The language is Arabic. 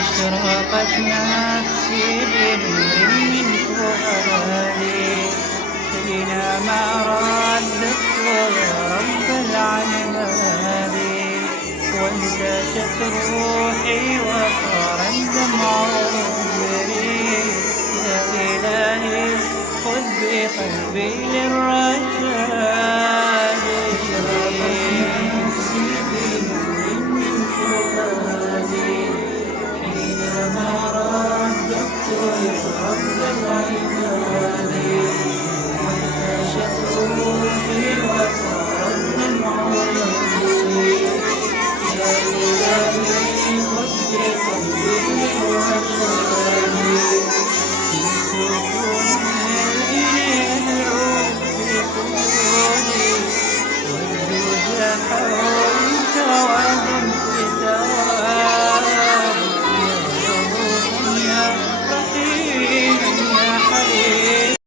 أشرقت نفسي بنور من فؤادي حينما رددت يا رب العباد، وانتشت روحي وصار الدمع يجري. يا إلهي خذ بقلبي للرشاد.